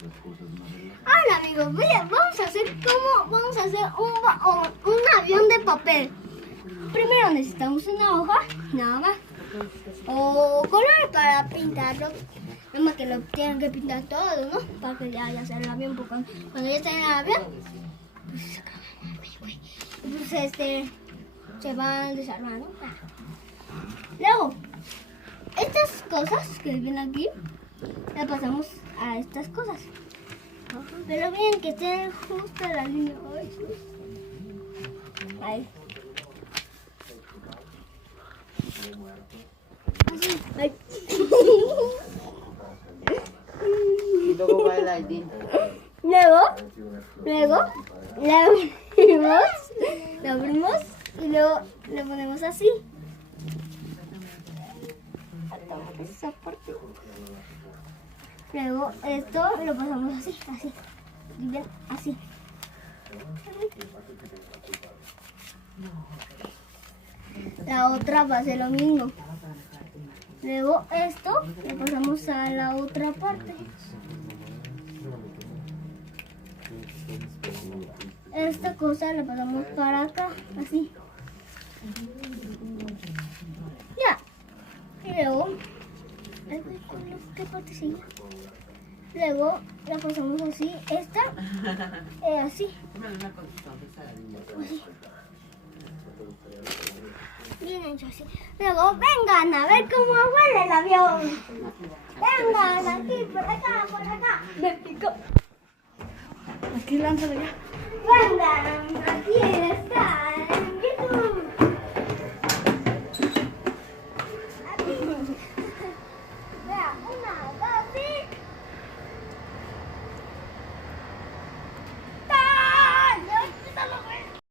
Hola amigos, mira, vamos a hacer un avión de papel. Primero necesitamos una hoja, nada más, o color para pintarlo. Nada más que lo tienen que pintar todo, ¿no? Para que ya sea el avión, porque cuando ya está en el avión, pues se van desarmando. Luego, estas cosas que ven aquí, las pasamos a estas cosas. Pero bien que estén justo a la línea. Ahí. Así. Ahí. Y luego va el ID. Luego lo abrimos y luego lo ponemos así. Atamos esa parte. Luego esto lo pasamos así. Y bien, así. La otra va a ser lo mismo. Luego esto lo pasamos a la otra parte. Esta cosa la pasamos para acá, así. Ya. Y luego, ¿qué parte sigue? Luego la pasamos así, esta, así. Bien hecho así. Luego vengan a ver cómo huele el avión. Vengan aquí, por acá. Me picó. Aquí lánzalo ya. Vengan, aquí está.